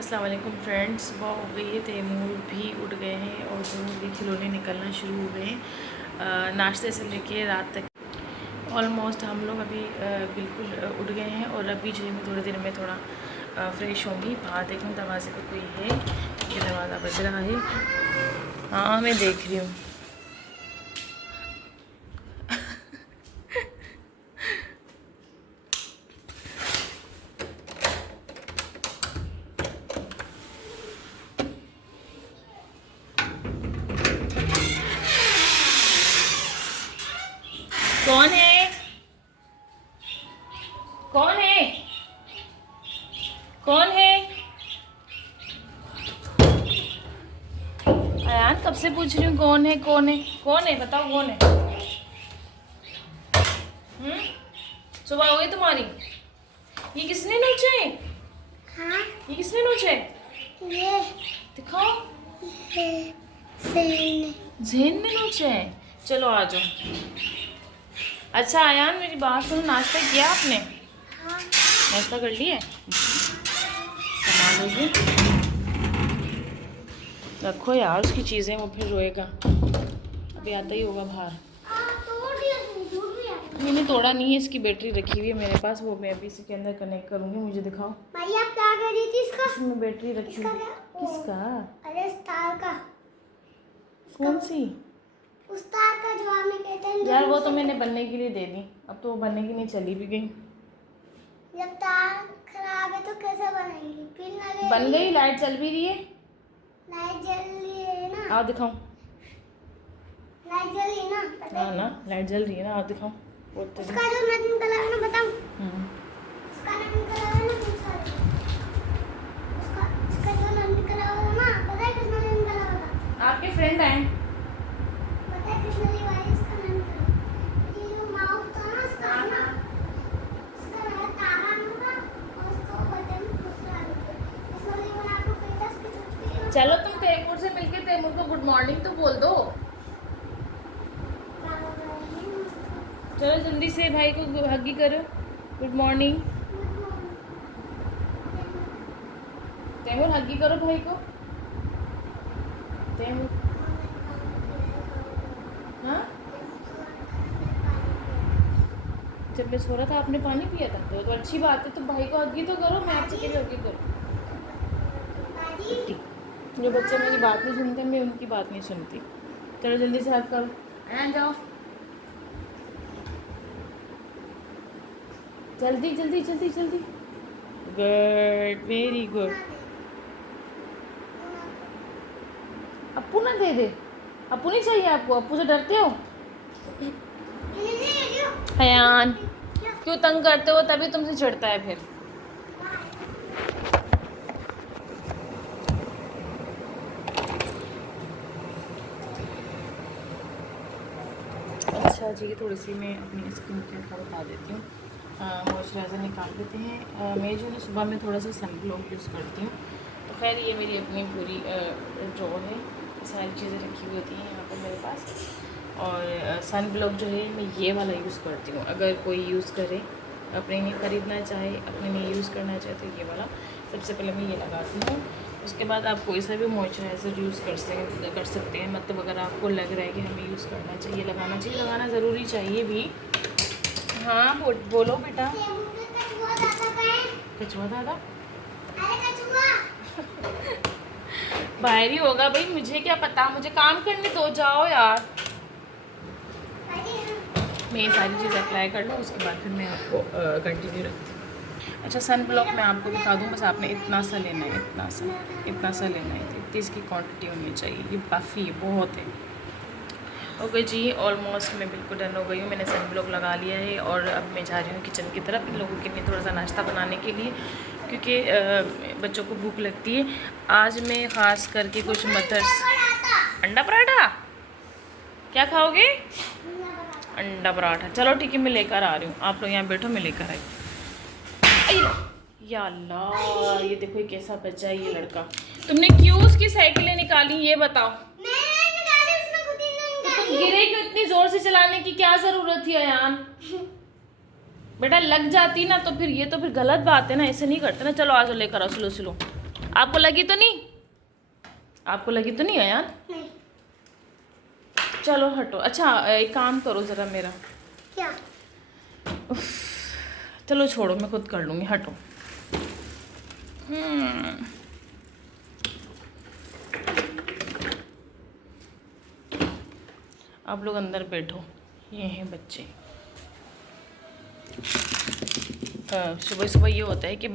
अस्सलाम वालेकुम फ्रेंड्स। सुबह हो गई है, तैमूर भी उठ गए हैं और तैमूर के खिलौने निकलना शुरू हो गए हैं। नाश्ते से लेके रात तक ऑलमोस्ट हम लोग अभी बिल्कुल उठ गए हैं। और अभी जो है मैं थोड़ी देर में थोड़ा फ्रेश होंगी। बाहर देखूँ दरवाजे पर कोई है, ये दरवाज़ा बज रहा है। हाँ मैं देख रही हूँ। कौन है? कौन है? कौन है? अयान कब से पूछ रही हूँ कौन है कौन है कौन है, बताओ कौन है। सुबह हो गई तुम्हारी? ये किसने नोचे? हाँ, ये किसने नोचे? ये दिखाओ। सेन ज़ेन ने नोचे हैं। चलो आ जाओ। अच्छा आयान मेरी बात सुनो, नाश्ता किया आपने? हाँ, नाश्ता कर लिया है? कमाल होगी। रखो यार उसकी चीज़ें, वो फिर रोएगा। अभी आता ही होगा बाहर। तोड़ दिया तूने, टूट गया। मैंने तोड़ा नहीं है, इसकी बैटरी रखी हुई है मेरे पास, वो मैं अभी इसी के अंदर कनेक्ट करूँगी। मुझे दिखाओ। भाई आप क्या कर रही थी इसका? इसमें बैटरी रखी इसका हुई। क्या? किसका? अरे उस तार का, कौन सी? उस तार का जो हमें कहते हैं। यार वो तो मैंने बनने के लिए दे दी, अब तो वो बनने के लिए चली भी गई। जब तार खराब है तो कैसे बनेगी? फिर लगेगी। बन गई, लाइट चल भी रही है। लाइट जल रही है ना? आप दिखाओ। लाइट जल रही है ना? पता हाँ है? ना, लाइट जल रही है ना, आप दिखाओ। उसका जो नटन कलर है ना, बताऊं? हम्म। उसका नटन कलर है ना, दूसरा। उसका जो नटन कलर है ना, पता है किसने नटन कलर होगा? आपके फ्रेंड आए। पता है किसने लिया इसका नटन कलर? ये जो माउस था ना उसका ना, उसका नया तारा होगा और उसको बटन दूसरा होगा। इसलिए मैंने आपको कहा था इसकी छुट्टी। चलो तुम तैमूर से मिलके तैमूर को गुड मॉर्निंग तो बोल दो। चलो जल्दी से भाई को हगी करो, गुड मॉर्निंग। तैमूर हगी करो भाई को। तैमूर। हाँ, जब मैं सो रहा था आपने पानी पिया था, तो अच्छी बात है। तो भाई को हगी तो करो, मैं आपसे कैसे हगी करूँ? जो बच्चे मेरी बात नहीं सुनते, मैं उनकी बात नहीं सुनती। चलो जल्दी से हग करो। आया जाओ, जल्दी जल्दी जल्दी जल्दी। Good, very good. अप्पू ना दे दे। अप्पू नहीं चाहिए आपको? अप्पू से डरते हो? हयान क्यों तंग करते हो? तभी तुमसे चिढ़ता है फिर। अच्छा जी, थोड़ी सी मैं अपनी स्किन केयर का बता देती हूँ। मॉइस्चराइज़र निकाल देते हैं। मैं जो है सुबह में थोड़ा सा सन ब्लॉक यूज़ करती हूँ। तो खैर ये मेरी अपनी पूरी ड्रॉ है, सारी चीज़ें रखी हुई होती हैं यहाँ पर मेरे पास। और सन ब्लॉक जो है मैं ये वाला यूज़ करती हूँ। अगर कोई यूज़ करे, अपने लिए ख़रीदना चाहे, अपने लिए यूज़ करना चाहे, तो ये वाला सबसे पहले मैं ये लगाती हूँ। उसके बाद आप कोई सा भी मॉइस्चराइज़र यूज़ कर सकते हैं। मतलब अगर आपको लग रहा है कि हमें यूज़ करना चाहिए, लगाना चाहिए, लगाना ज़रूरी चाहिए भी। हाँ बोलो बेटा। कछुआ दादा बाहर ही होगा भाई, मुझे क्या पता, मुझे काम करने दो, जाओ यार। मैं ये सारी चीज़ अप्लाई कर लूँ, उसके बाद फिर मैं आपको कंटिन्यू रखती हूँ। अच्छा सन ब्लॉक मैं आपको दिखा दूँ, बस आपने इतना सा लेना है, इतना सा लेना है। इतनी इसकी क्वांटिटी होनी चाहिए, ये काफ़ी है, बहुत है। ओके जी, ऑलमोस्ट मैं बिल्कुल डन हो गई हूँ। मैंने सन ब्लॉक लगा लिया है और अब मैं जा रही हूँ किचन की तरफ इन लोगों के लिए थोड़ा सा नाश्ता बनाने के लिए, क्योंकि बच्चों को भूख लगती है। आज मैं ख़ास करके कुछ मदर्स अंडा पराठा। क्या खाओगे? अंडा पराठा। चलो ठीक है, मैं लेकर आ रही हूँ। आप लोग यहाँ बैठो, मैं लेकर आई। या अल्लाह, ये देखो ये कैसा बच्चा है ये लड़का। तुमने क्यों उसकी साइकिलें निकाली ये बताओ? तुम गिरे क्यों? इतनी जोर से चलाने की क्या जरूरत थी अयान? बेटा लग जाती ना तो फिर ये तो फिर गलत बात है ना, ऐसे नहीं करते ना। चलो आ जाओ, लेकर आओ, स्लो स्लो। आपको लगी तो नहीं? आपको लगी तो नहीं अयान? नहीं। चलो हटो। अच्छा एक काम करो ज़रा मेरा। क्या? चलो छोड़ो, मैं खुद कर लूँगी, हटो। आप लोग अंदर बैठो, ये हैं बच्चे। सुबह सुबह ये होता है कि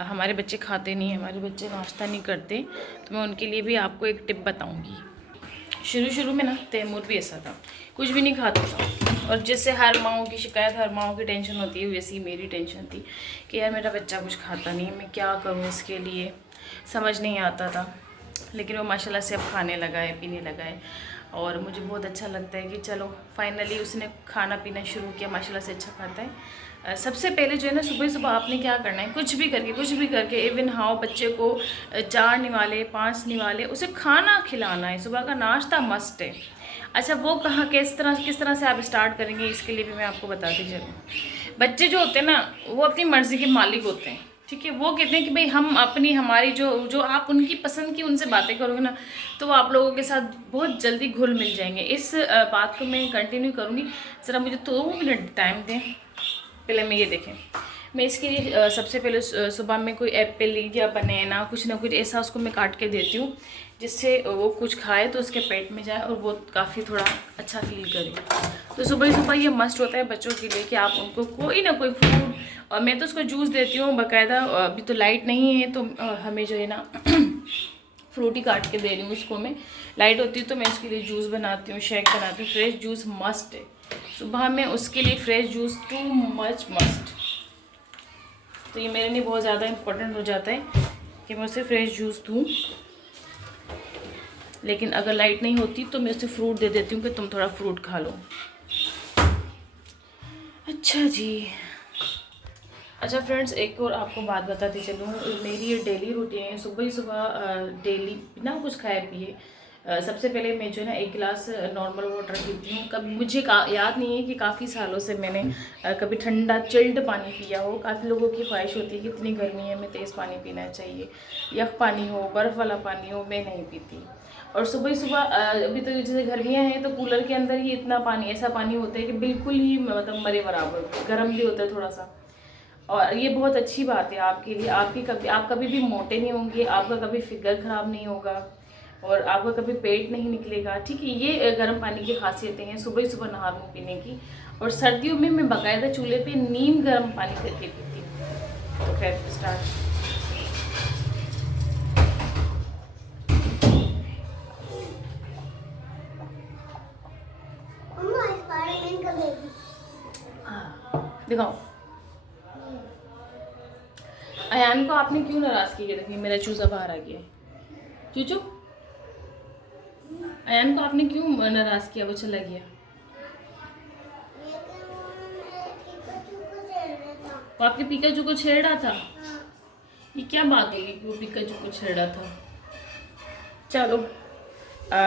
हमारे बच्चे खाते नहीं हैं, हमारे बच्चे नाश्ता नहीं करते, तो मैं उनके लिए भी आपको एक टिप बताऊंगी। शुरू में ना तैमूर भी ऐसा था, कुछ भी नहीं खाता था, और जैसे हर माँओं की शिकायत, हर माँओं की टेंशन होती है, वैसे ही मेरी टेंशन थी कि यार मेरा बच्चा कुछ खाता नहीं, मैं क्या करूँ इसके लिए, समझ नहीं आता था। लेकिन वो माशाल्लाह से अब खाने लगा है, पीने लगा है, और मुझे बहुत अच्छा लगता है कि चलो फाइनली उसने खाना पीना शुरू किया, माशाल्लाह से अच्छा खाता है। सबसे पहले जो है ना, सुबह सुबह आपने क्या करना है, कुछ भी करके इवन हाउ बच्चे को 4 निवाले 5 निवाले उसे खाना खिलाना है, सुबह का नाश्ता मस्ट है। अच्छा वो किस तरह से आप स्टार्ट करेंगे, इसके लिए भी मैं आपको बताती चलूँ। बच्चे जो होते हैं ना, वो अपनी मर्ज़ी के मालिक होते हैं, ठीक है। वो कहते हैं कि भाई हम हमारी जो आप उनकी पसंद की उनसे बातें करोगे ना, तो वो आप लोगों के साथ बहुत जल्दी घुल मिल जाएंगे। इस बात को मैं कंटिन्यू करूँगी। ज़रा मुझे 2 मिनट टाइम दें। पहले मैं ये देखें, मैं इसके लिए सबसे पहले सुबह में कोई एप्पल या बनाना कुछ ना कुछ ऐसा उसको मैं काट के देती हूँ, जिससे वो कुछ खाए तो उसके पेट में जाए और वो काफ़ी थोड़ा अच्छा फील करे। तो सुबह ये मस्ट होता है बच्चों के लिए कि आप उनको कोई ना कोई फ्रूट, और मैं तो उसको जूस देती हूँ बाकायदा। अभी तो लाइट नहीं है तो हमें जो है ना फ्रूट ही काट के दे रही हूँ उसको मैं। लाइट होती है तो मैं उसके लिए जूस बनाती हूँ, शेक बनाती हूँ। फ्रेश जूस मस्ट है सुबह में, उसके लिए fresh juice too much must. तो ये मेरे लिए बहुत ज़्यादा इम्पोर्टेंट हो जाता है कि मैं उसे फ्रेश जूस दूँ। लेकिन अगर लाइट नहीं होती तो मैं उसे फ्रूट दे देती हूँ कि तुम थोड़ा फ्रूट खा लो। अच्छा जी। अच्छा फ्रेंड्स, एक और आपको बात बताती चलूँ, मेरी ये डेली रूटीन है। सुबह ही सुबह डेली बिना कुछ खाए पिए सबसे पहले मैं जो है ना 1 गिलास नॉर्मल वाटर पीती हूँ। कभी मुझे याद नहीं है कि काफ़ी सालों से मैंने कभी ठंडा चिल्ड पानी पिया हो। काफ़ी लोगों की ख्वाहिश होती है कि इतनी गर्मी है हमें तेज़ पानी पीना चाहिए, यख पानी हो, बर्फ़ वाला पानी हो, मैं नहीं पीती। और सुबह ही सुबह अभी तो जैसे गर्मियाँ हैं तो कूलर के अंदर ही इतना पानी, ऐसा पानी होता है कि बिल्कुल ही मतलब मरे बराबर, गर्म भी होता है थोड़ा सा। और ये बहुत अच्छी बात है आपके लिए। आप कभी भी मोटे नहीं होंगे, आपका कभी फिगर ख़राब नहीं होगा, और आपका कभी पेट नहीं निकलेगा, ठीक है। ये गर्म पानी की खासियतें हैं सुबह ही सुबह नहा मुँह पीने की। और सर्दियों में मैं बाकायदा चूल्हे पे नीम गर्म पानी करके पीती हूँ। तो खैर स्टार्ट। दिखाओ अयान को आपने क्यों नाराज़ किया? देखिए मेरा चूजा बाहर आ गया है। चूचू, अयान को आपने क्यों नाराज़ किया? वो चला गया। वो आपके पिकाचू को छेड़ रहा था। ये क्या बात होगी कि वो पिकाचू को छेड़ रहा था? चलो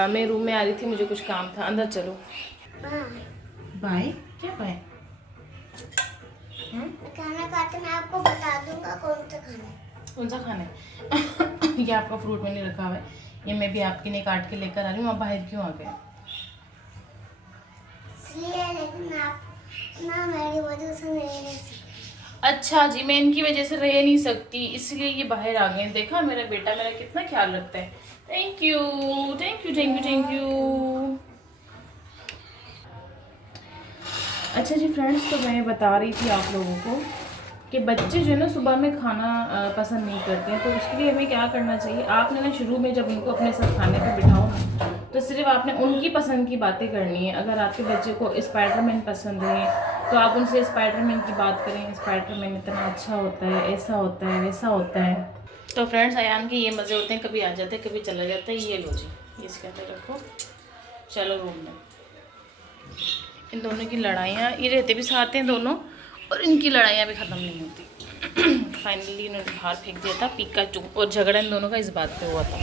मैं रूम में आ रही थी, मुझे कुछ काम था, अंदर चलो। बाय। क्या बाय? खाना खाते मैं आपको बता दूंगा कौन सा खाना है। ये आपका फ्रूट मैंने रखा हुआ है, ये मैं भी आपके लिए काट के लेकर आ रही हूँ। आप बाहर क्यों आ गए? इसलिए, लेकिन आप ना मेरी वजह से नहीं रह सकते। अच्छा जी, मैं इनकी वजह से रह नहीं सकती इसलिए ये बाहर आ गए। देखा मेरा बेटा मेरा कितना ख्याल रखता है। Thank you thank you thank you thank you. अच्छा जी फ्रेंड्स, तो मैं बता रही थी आप लोगों को कि बच्चे जो है ना सुबह में खाना पसंद नहीं करते हैं, तो उसके लिए हमें क्या करना चाहिए। आपने ना शुरू में जब उनको अपने साथ खाने पे बिठाओ ना, तो सिर्फ आपने उनकी पसंद की बातें करनी है। अगर आपके बच्चे को स्पाइडरमैन पसंद है तो आप उनसे स्पाइडरमैन की बात करें, स्पाइडरमैन इतना अच्छा होता है, ऐसा होता है, वैसा होता है। तो फ्रेंड्स अयान के ये मज़े होते हैं, कभी आ जाते हैं कभी चला जाता है। ये लो जी, ये इसके अंदर रखो, चलो रूम में। इन दोनों की लड़ाइयाँ, ये रहते भी साथ हैं दोनों, और इनकी लड़ाइयाँ भी ख़त्म नहीं होती। फाइनली इन्होंने बाहर फेंक दिया था पिकाचू, और झगड़ा इन दोनों का इस बात पे हुआ था।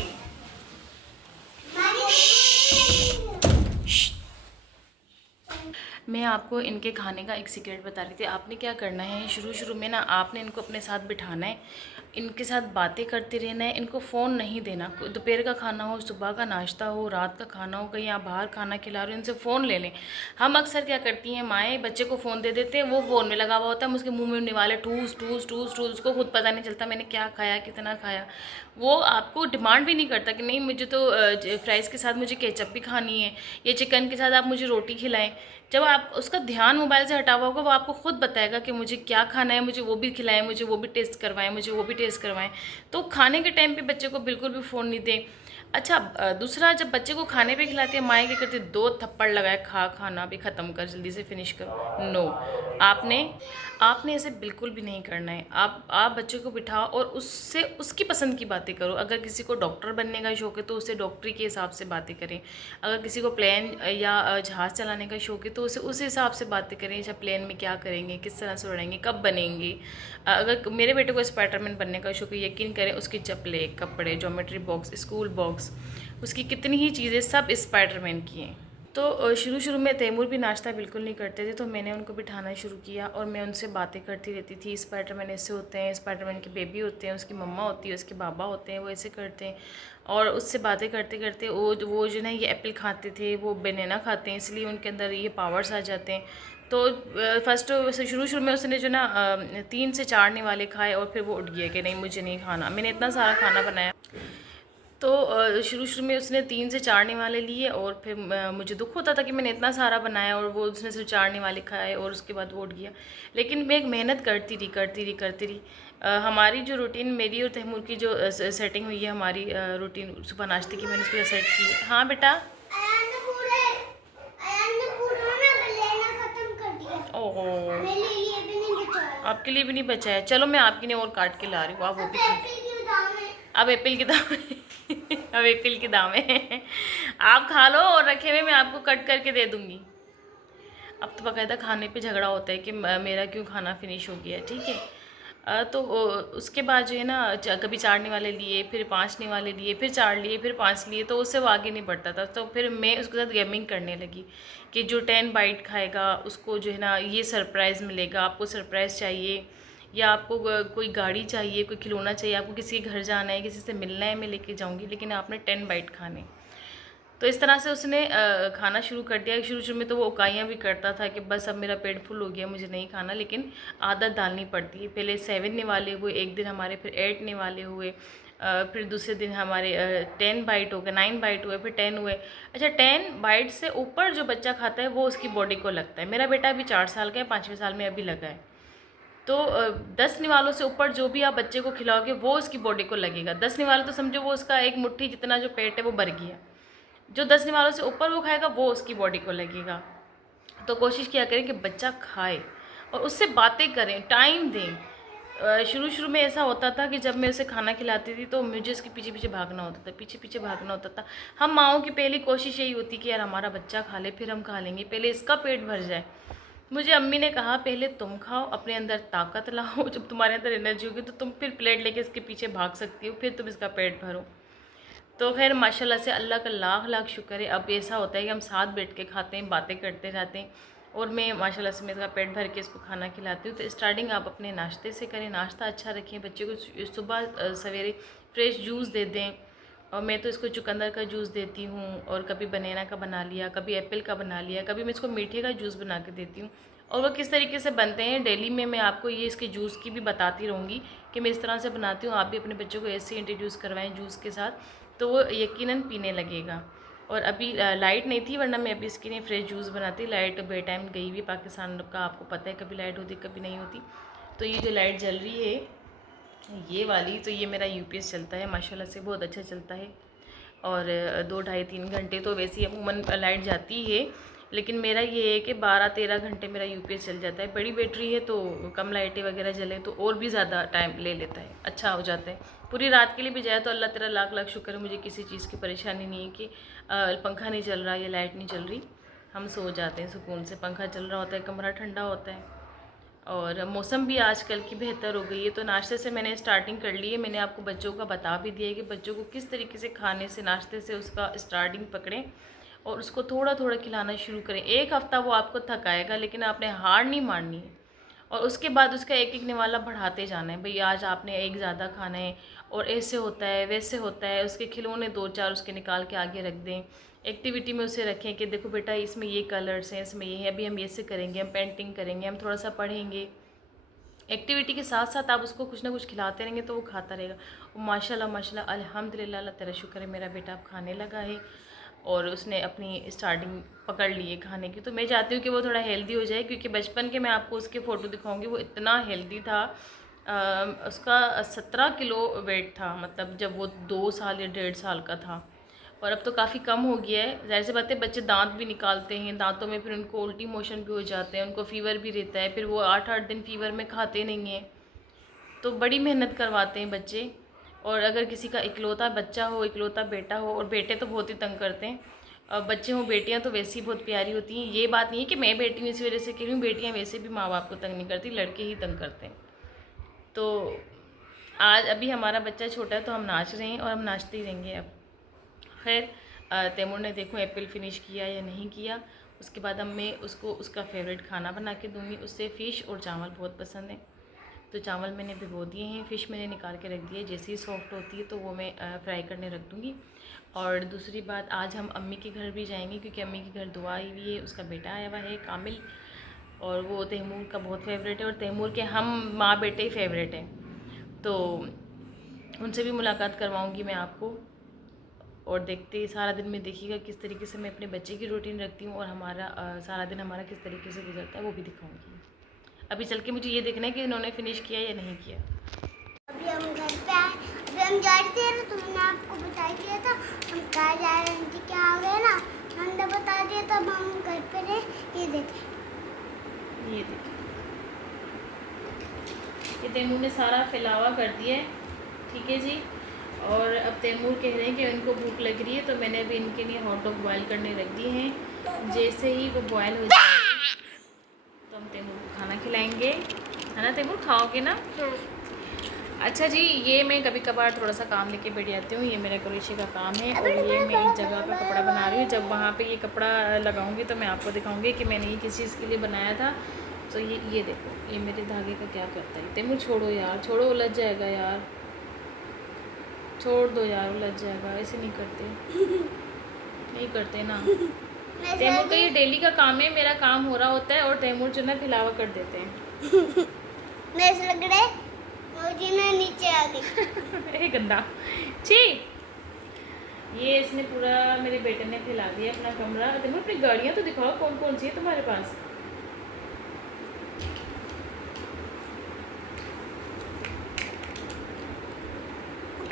मैं आपको इनके खाने का एक सीक्रेट बता रही थी। आपने क्या करना है, शुरू में ना आपने इनको अपने साथ बिठाना है, इनके साथ बातें करते रहना है, इनको फ़ोन नहीं देना। दोपहर का खाना हो, सुबह का नाश्ता हो, रात का खाना हो, कहीं आप बाहर खाना खिला रहे हो, इनसे फ़ोन ले लें। हम अक्सर क्या करती हैं माएँ, बच्चे को फ़ोन दे देते हैं, वो फ़ोन में लगा हुआ होता है, हम उसके मुँह में निवाले ठूस ठूस ठूस ठूस, उसको खुद पता नहीं चलता मैंने क्या खाया, कितना खाया। वो आपको डिमांड भी नहीं करता कि नहीं मुझे तो फ्राइज़ के साथ मुझे केचप भी खानी है, या चिकन के साथ आप मुझे रोटी खिलाएं। जब आप उसका ध्यान मोबाइल से हटा हुआ होगा, वो आपको खुद बताएगा कि मुझे क्या खाना है, मुझे वो भी खिलाएं, मुझे वो भी टेस्ट करवाएं, मुझे वो भी टेस्ट करवाएं। तो खाने के टाइम पे बच्चे को बिल्कुल भी फ़ोन नहीं दें। अच्छा, दूसरा, जब बच्चे को खाने पे खिलाते हैं माएँ क्या करती है, 2 थप्पड़ लगाए, खा खाना भी ख़त्म कर, जल्दी से फिनिश करो। नो, आपने आपने ऐसे बिल्कुल भी नहीं करना है। आप बच्चे को बिठाओ और उससे उसकी पसंद की बातें करो। अगर किसी को डॉक्टर बनने का शौक है तो उसे डॉक्टरी के हिसाब से बातें करें। अगर किसी को प्लेन या जहाज़ चलाने का शौक है तो उसे उस हिसाब से बातें करें। अच्छा, प्लेन में क्या करेंगे, किस तरह से उड़ेंगे, कब बनेंगे। अगर मेरे बेटे को स्पाइडरमैन बनने का शौक है, यकीन करें उसकी चप्पलें, कपड़े, ज्योमेट्री बॉक्स, स्कूल बॉक्स, उसकी कितनी ही चीज़ें सब स्पाइडरमैन की हैं। तो शुरू में तैमूर भी नाश्ता बिल्कुल नहीं करते थे, तो मैंने उनको बिठाना शुरू किया और मैं उनसे बातें करती रहती थी। स्पाइडरमैन ऐसे होते हैं, स्पाइडरमैन के बेबी होते हैं, उसकी मम्मा होती है, उसके बाबा होते हैं, वो ऐसे करते हैं। और उससे बातें करते करते वो जो है ये एप्पल खाते थे, वो बनाना खाते हैं, इसलिए उनके अंदर ये पावर्स आ जाते हैं। तो फर्स्ट शुरू में उसने जो ना 3 से 4 निवाले खाए और फिर वो उठ गया कि नहीं मुझे नहीं खाना। मैंने इतना सारा खाना बनाया, तो शुरू में उसने 3 से 4 निवाले लिए और फिर मुझे दुख होता था कि मैंने इतना सारा बनाया और वो उसने सिर्फ 4 निवाले खाए और उसके बाद वो उठ गया। लेकिन मैं एक मेहनत करती रही। हमारी जो रूटीन, मेरी और तैमूर की जो सेटिंग हुई है, हमारी रूटीन सुबह नाश्ते की, मैंने उसको सेट की। हाँ बेटा। ओहो, आपके लिए भी नहीं बचा है। चलो मैं आपके लिए और काट के ला रही हूँ, आप वो भी खा। अब एप्पल के दाम है अब एप्पल के दाम है आप खा लो और रखे हुए मैं आपको कट करके दे दूँगी। अब तो बाकायदा खाने पे झगड़ा होता है कि मेरा क्यों खाना फिनिश हो गया, ठीक है। तो उसके बाद जो है ना, कभी 4 निवाले लिए, फिर 5 निवाले लिए, फिर 4 लिए, फिर 5 लिए, तो उससे वो आगे नहीं बढ़ता था। तो फिर मैं उसके साथ गेमिंग करने लगी कि जो 10 बाइट खाएगा उसको जो है ना ये सरप्राइज़ मिलेगा। आपको सरप्राइज़ चाहिए या आपको कोई गाड़ी चाहिए, कोई खिलौना चाहिए, आपको किसी के घर जाना है, किसी से मिलना है, मैं लेके जाऊँगी, लेकिन आपने 10 बाइट खाने। तो इस तरह से उसने खाना शुरू कर दिया। शुरू में तो वो उकाइयाँ भी करता था कि बस अब मेरा पेट फुल हो गया, मुझे नहीं खाना, लेकिन आदत डालनी पड़ती है। पहले 7 निवाले हुए एक दिन हमारे, फिर 8 निवाले हुए, फिर दूसरे दिन हमारे 10 बाइट हो गए, 9 बाइट हुए, फिर 10 हुए। अच्छा, 10 बाइट से ऊपर जो बच्चा खाता है वो उसकी बॉडी को लगता है। मेरा बेटा अभी 4 साल का है, 5वें साल में अभी लगा है। तो 10 निवालों से ऊपर जो भी आप बच्चे को खिलाओगे वो उसकी बॉडी को लगेगा। 10 निवाले तो समझो वो उसका एक मुट्ठी जितना जो पेट है वो भर गया। जो 10 निवालों से ऊपर वो खाएगा वो उसकी बॉडी को लगेगा। तो कोशिश किया करें कि बच्चा खाए और उससे बातें करें, टाइम दें। शुरू में ऐसा होता था कि जब मैं उसे खाना खिलाती थी तो मुझे उसके पीछे पीछे भागना होता था, पीछे भागना होता था। हम माँओं की पहली कोशिश यही होती कि यार हमारा बच्चा खा ले, फिर हम खा लेंगे, पहले इसका पेट भर जाए। मुझे अम्मी ने कहा पहले तुम खाओ, अपने अंदर ताकत लाओ, जब तुम्हारे अंदर एनर्जी होगी तो तुम फिर प्लेट लेके इसके पीछे भाग सकती हो, फिर तुम इसका पेट भरो। तो खैर माशाल्लाह से अल्लाह का लाख लाख शुक्र है। अब ऐसा होता है कि हम साथ बैठ के खाते हैं, बातें करते रहते हैं और मैं माशाल्लाह से मैं इसका पेट भर के इसको खाना खिलाती हूँ। तो स्टार्टिंग आप अपने नाश्ते से करें, नाश्ता अच्छा रखें, बच्चे को सुबह सवेरे फ्रेश जूस दे दें। और मैं तो इसको चुकंदर का जूस देती हूँ और कभी बनाना का बना लिया, कभी एप्पल का बना लिया, कभी मैं इसको मीठे का जूस बना के देती हूँ। और वो किस तरीके से बनते हैं डेली में मैं आपको ये इसके जूस की भी बताती रहूँगी कि मैं इस तरह से बनाती हूँ। आप भी अपने बच्चों को ऐसे ही इंट्रोड्यूस करवाएं जूस के साथ, तो वो यकीनन पीने लगेगा। और अभी लाइट नहीं थी, वरना मैं अभी इसके लिए फ्रेश जूस बनाती। लाइट बे टाइम गई हुई पाकिस्तान का, आपको पता है कभी लाइट होती कभी नहीं होती। तो ये जो लाइट जल रही है ये वाली, तो ये मेरा यूपीएस चलता है, माशाल्लाह से बहुत अच्छा चलता है। और 2 ढाई 3 घंटे तो वैसे ही अमूमन लाइट जाती है, लेकिन मेरा ये है कि 12-13 घंटे मेरा यूपीएस चल जाता है। बड़ी बैटरी है तो कम लाइटें वगैरह जले तो और भी ज़्यादा टाइम ले लेता है, अच्छा हो जाता है। पूरी रात के लिए भी जाए तो अल्लाह तेरा लाख लाख शुक्र है, मुझे किसी चीज़ की परेशानी नहीं है कि पंखा नहीं चल रहा या लाइट नहीं चल रही। हम सो जाते हैं सुकून से, पंखा चल रहा होता है, कमरा ठंडा होता है। और मौसम भी आजकल की बेहतर हो गई है। तो नाश्ते से मैंने स्टार्टिंग कर ली है। मैंने आपको बच्चों का बता भी दिया है कि बच्चों को किस तरीके से खाने से, नाश्ते से उसका स्टार्टिंग पकड़ें और उसको थोड़ा थोड़ा खिलाना शुरू करें। 1 हफ़्ता वो आपको थकाएगा, लेकिन आपने हार नहीं माननी है। और उसके बाद उसका एक एक निवाला बढ़ाते जाना है। भई आज आपने एक ज़्यादा खाना है, और ऐसे होता है वैसे होता है। उसके खिलौने 2-4 उसके निकाल के आगे रख दें। एक्टिविटी में उसे रखें कि देखो बेटा, इसमें ये कलर्स हैं, इसमें ये है, अभी हम ये से करेंगे, हम पेंटिंग करेंगे, हम थोड़ा सा पढ़ेंगे। एक्टिविटी के साथ साथ आप उसको कुछ ना कुछ खिलाते रहेंगे तो वो खाता रहेगा। और माशाल्लाह माशाल्लाह अल्हम्दुलिल्लाह, अल्लाह तेरा शुक्र है, मेरा बेटा अब खाने लगा है और उसने अपनी स्टार्टिंग पकड़ ली है खाने की। तो मैं चाहती हूँ कि वो थोड़ा हेल्दी हो जाए, क्योंकि बचपन के मैं आपको उसके फ़ोटो दिखाऊंगी, वो इतना हेल्दी था। उसका 17 किलो वेट था, मतलब जब वो 2 साल या 1.5 साल का था। और अब तो काफ़ी कम हो गया है। ज़ाहिर सी बात है, बच्चे दांत भी निकालते हैं, दांतों में फिर उनको उल्टी मोशन भी हो जाते हैं, उनको फ़ीवर भी रहता है, फिर वो 8-8 दिन फ़ीवर में खाते नहीं हैं। तो बड़ी मेहनत करवाते हैं बच्चे। और अगर किसी का इकलौता बच्चा हो, इकलौता बेटा हो, और बेटे तो बहुत ही तंग करते हैं, बच्चे हों, बेटियां तो वैसे ही बहुत प्यारी होती हैं। ये बात नहीं है कि मैं बेटी हूँ इसी वजह से कह रही हूँ, बेटियाँ वैसे भी माँ बाप को तंग नहीं करती, लड़के ही तंग करते हैं। तो आज अभी हमारा बच्चा छोटा है तो हम नाच रहे हैं और हम नाचते ही रहेंगे अब। खैर, तैमूर ने देखो एप्पल फिनिश किया या नहीं किया। उसके बाद अब मैं उसको उसका फेवरेट खाना बना के दूँगी। उससे फ़िश और चावल बहुत पसंद है, तो चावल मैंने भिगो दिए हैं, फ़िश मैंने निकाल के रख दिए। जैसे ही सॉफ्ट होती है तो वो मैं फ्राई करने रख दूँगी। और दूसरी बात, आज हम अम्मी के घर भी जाएंगे, क्योंकि अम्मी के घर दुआ आई हुई है, उसका बेटा आया हुआ है कामिल, और वो तैमूर का बहुत फेवरेट है, और तैमूर के हम माँ बेटे ही फेवरेट हैं। तो उनसे भी मुलाकात करवाऊँगी मैं आपको। और देखते सारा दिन में देखिएगा किस तरीके से मैं अपने बच्चे की रूटीन रखती हूँ, और हमारा सारा दिन हमारा किस तरीके से गुजरता है वो भी दिखाऊँगी। अभी चल के मुझे ये देखना है कि इन्होंने फिनिश किया या नहीं किया। अभी हम घर पे आए, अभी हम जा रहे थे ना, तो मैंने आपको बता दिया था हम कहाँ जा रहे हैं। जी क्या आ गए ना, हमने बता दिया, तब हम घर पे रहे। ये देखिए, ये तैमूर ने सारा फैलावा कर दिया है, ठीक है जी। और अब तैमूर कह रहे हैं कि उनको भूख लग रही है, तो मैंने अभी इनके लिए हॉट डॉग बॉयल करने रख दिए हैं। जैसे ही वो बॉयल हो जाए तो हम तैमूर को खाना खिलाएंगे, है ना तैमूर, खाओगे ना? अच्छा जी, ये मैं कभी कभार थोड़ा सा काम लेके बैठ जाती हूँ। ये मेरा क्रोशे का काम है, और ये मैं एक जगह का कपड़ा बना रही हूँ। जब वहाँ पे ये कपड़ा लगाऊंगी तो मैं आपको दिखाऊंगी कि मैंने ये किस चीज़ के लिए बनाया था। तो ये देखो, ये मेरे धागे का क्या करता है। तैमूर छोड़ो यार, छोड़ो, उलझ जाएगा यार, छोड़ दो यार, उलझ जाएगा। ऐसे नहीं करते, नहीं करते ना। तैमूर का ये डेली का काम है, मेरा काम हो रहा होता है और तैमूर जो ना फिलावा कर देते हैं। मैं ऐसे लग रहा है जी मैं नीचे आ गई। गंदा छी। ये इसने पूरा, मेरे बेटे ने फैला दिया अपना कमरा। तैमूर अपनी गाड़ियाँ तो दिखाओ, कौन कौन सी है तुम्हारे पास?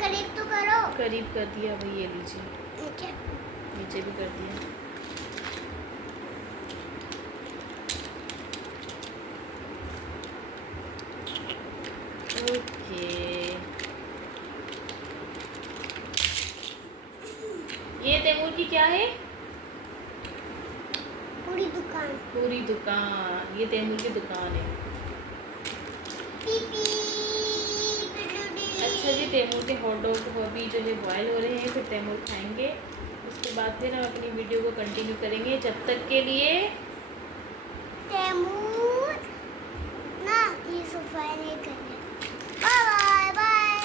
करीब तो करो। करीब कर दिया भाई, ये लीजिए, नीचे नीचे भी कर दिया। ओके, ये तैमूर की क्या है? पूरी दुकान, पूरी दुकान, ये तैमूर की दुकान है। पीपी। अच्छा जी, तैमूर के हॉट डॉग अभी जो है बॉयल हो रहे हैं, फिर तैमूर खाएंगे। उसके बाद फिर हम अपनी वीडियो को कंटिन्यू करेंगे। जब तक के लिए तैमूर ना ये सफाई नहीं करनी। Bye bye.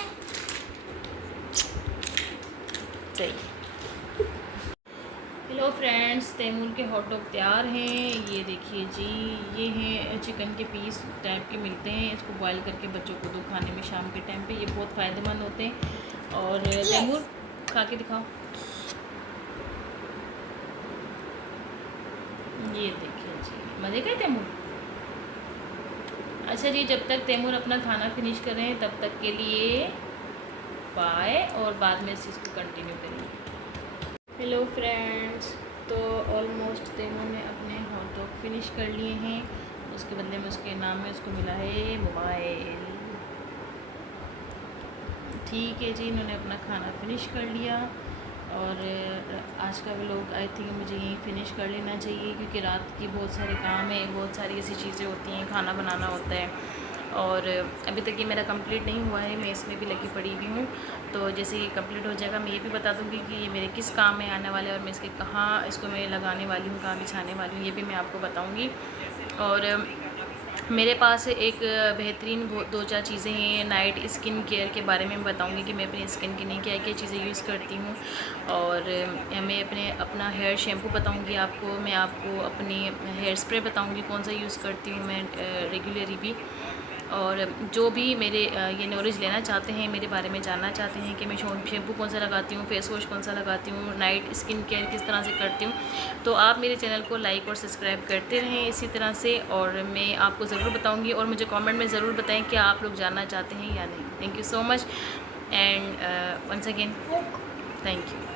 सही। हेलो फ्रेंड्स, तैमूर के हॉट डॉग तैयार हैं। ये देखिए जी, ये हैं चिकन के पीस टाइप के मिलते हैं। इसको बॉयल करके बच्चों को दो खाने में शाम के टाइम पे, ये बहुत फ़ायदेमंद होते हैं। और तैमूर खा के दिखाओ। ये देखिए जी, मज़े का तैमूर। अच्छा जी, जब तक तैमूर अपना खाना फिनिश कर रहे हैं तब तक के लिए बाय, और बाद में इस चीज़ को कंटिन्यू करेंगे। हेलो फ्रेंड्स, तो ऑलमोस्ट तैमूर ने अपने हॉट डॉग फिनिश कर लिए हैं। उसके बदले में उसके नाम में उसको मिला है मोबाइल। ठीक है जी, इन्होंने अपना खाना फिनिश कर लिया। और आज का व्लॉग आई थिंक मुझे यहीं फिनिश कर लेना चाहिए, क्योंकि रात की बहुत सारे काम है, बहुत सारी ऐसी चीज़ें होती हैं, खाना बनाना होता है। और अभी तक ये मेरा कंप्लीट नहीं हुआ है, मैं इसमें भी लगी पड़ी हुई हूँ। तो जैसे ये कंप्लीट हो जाएगा मैं ये भी बता दूँगी कि ये मेरे किस काम में आने वाला है और मैं इसके कहाँ इसको मैं लगाने वाली हूँ, कहाँ बिछाने वाली हूँ, ये भी मैं आपको बताऊँगी। और मेरे पास एक बेहतरीन दो चार चीज़ें हैं नाइट स्किन केयर के बारे में बताऊंगी कि मैं अपनी स्किन के लिए क्या क्या चीज़ें यूज़ करती हूँ। और मैं अपना हेयर शैम्पू बताऊंगी आपको, मैं आपको अपनी हेयर स्प्रे बताऊंगी कौन सा यूज़ करती हूँ मैं रेगुलरली भी। और जो भी मेरे ये नॉलेज लेना चाहते हैं, मेरे बारे में जानना चाहते हैं कि मैं शैम्पू कौन सा लगाती हूँ, फेस वॉश कौन सा लगाती हूँ, नाइट स्किन केयर किस तरह से करती हूँ, तो आप मेरे चैनल को लाइक और सब्सक्राइब करते रहें इसी तरह से। और मैं आपको ज़रूर बताऊँगी और मुझे कमेंट में ज़रूर बताएं कि आप लोग जानना चाहते हैं या नहीं। Thank you so much and once again thank you.